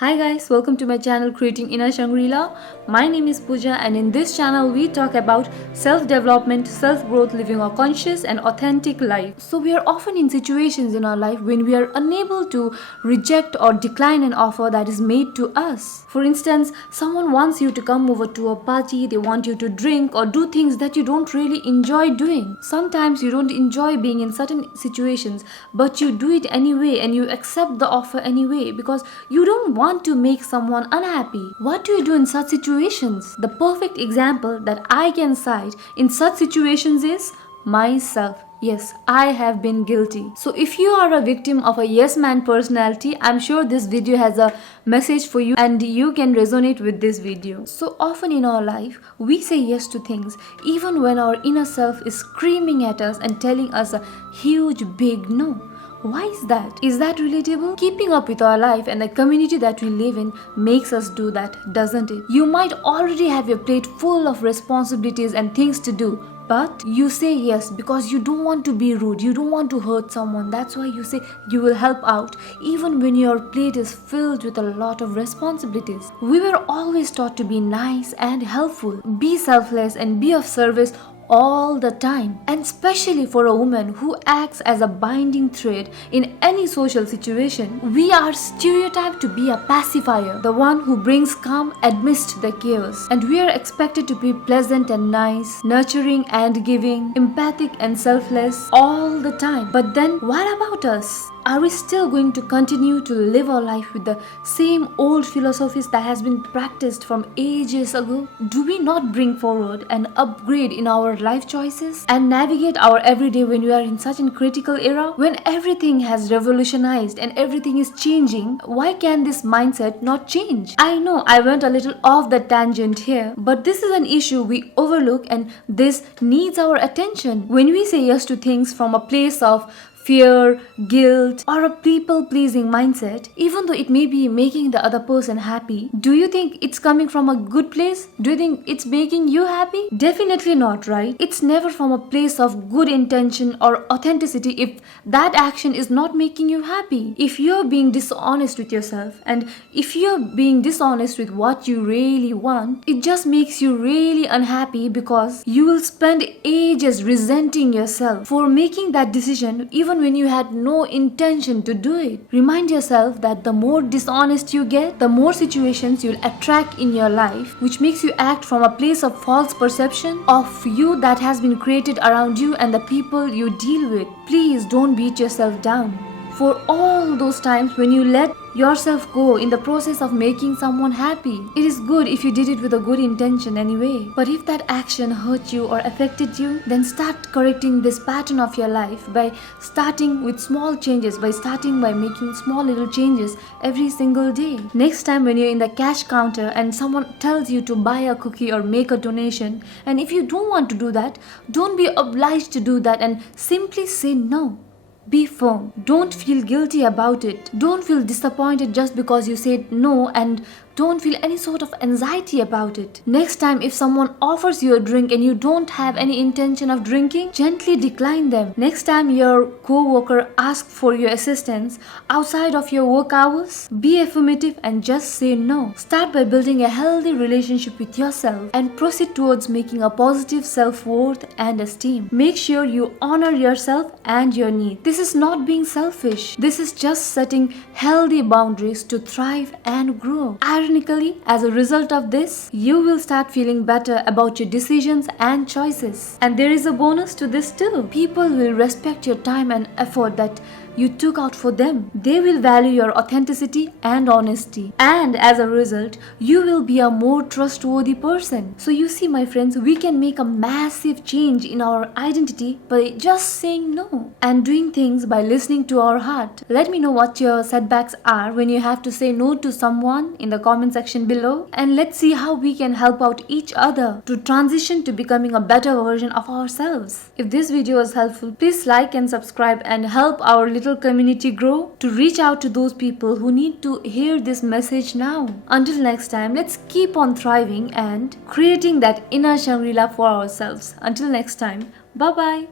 Hi guys, welcome to my channel Creating Inner Shangri-La. My name is Pooja and in this channel we talk about self-development, self-growth, living a conscious and authentic life. So we are often in situations in our life when we are unable to reject or decline an offer that is made to us. For instance, someone wants you to come over to a party, they want you to drink or do things that you don't really enjoy doing. Sometimes you don't enjoy being in certain situations, but you do it anyway and you accept the offer anyway because you don't want to make someone unhappy. What do you do in such situations? The perfect example that I can cite in such situations is myself. Yes, I have been guilty. So if you are a victim of a yes man personality, I'm sure this video has a message for you and you can resonate with this video. So often in our life, we say yes to things even when our inner self is screaming at us and telling us a huge big no. Why is that? Is that relatable? Keeping up with our life and the community that we live in makes us do that, doesn't it? You might already have your plate full of responsibilities and things to do, but you say yes because you don't want to be rude, you don't want to hurt someone. That's why you say you will help out even when your plate is filled with a lot of responsibilities. We were always taught to be nice and helpful, be selfless and be of service all the time, and especially for a woman who acts as a binding thread in any social situation, we are stereotyped to be a pacifier, the one who brings calm amidst the chaos, and we are expected to be pleasant and nice, nurturing and giving, empathic and selfless all the time. But then what about us? Are we still going to continue to live our life with the same old philosophies that has been practiced from ages ago? Do we not bring forward an upgrade in our life choices and navigate our everyday when we are in such a critical era? When everything has revolutionized and everything is changing, why can this mindset not change? I know I went a little off the tangent here, but this is an issue we overlook and this needs our attention. When we say yes to things from a place of fear, guilt, or a people-pleasing mindset, even though it may be making the other person happy, do you think it's coming from a good place? Do you think it's making you happy? Definitely not, right? It's never from a place of good intention or authenticity if that action is not making you happy. If you're being dishonest with yourself and if you're being dishonest with what you really want, it just makes you really unhappy because you will spend ages resenting yourself for making that decision even when you had no intention to do it. Remind yourself that the more dishonest you get, the more situations you'll attract in your life, which makes you act from a place of false perception of you that has been created around you and the people you deal with. Please don't beat yourself down for all those times when you let yourself go in the process of making someone happy. It is good if you did it with a good intention anyway. But if that action hurt you or affected you, then start correcting this pattern of your life by starting with small changes, by making small little changes every single day. Next time when you're in the cash counter and someone tells you to buy a cookie or make a donation, and if you don't want to do that, don't be obliged to do that and simply say no. Be firm. Don't feel guilty about it. Don't feel disappointed just because you said no, and don't feel any sort of anxiety about it. Next time if someone offers you a drink and you don't have any intention of drinking, gently decline them. Next time your co-worker asks for your assistance outside of your work hours, be affirmative and just say no. Start by building a healthy relationship with yourself and proceed towards making a positive self-worth and esteem. Make sure you honor yourself and your needs. This is not being selfish. This is just setting healthy boundaries to thrive and grow. Ironically, as a result of this, you will start feeling better about your decisions and choices. And there is a bonus to this too. People will respect your time and effort that you took out for them. They will value your authenticity and honesty. And as a result, you will be a more trustworthy person. So you see, my friends, we can make a massive change in our identity by just saying no and doing things by listening to our heart. Let me know what your setbacks are when you have to say no to someone in the comment section below, and let's see how we can help out each other to transition to becoming a better version of ourselves. If this video was helpful, please like and subscribe and help our little community grow to reach out to those people who need to hear this message now. Until next time, let's keep on thriving and creating that inner Shangri-La for ourselves. Until next time, bye bye.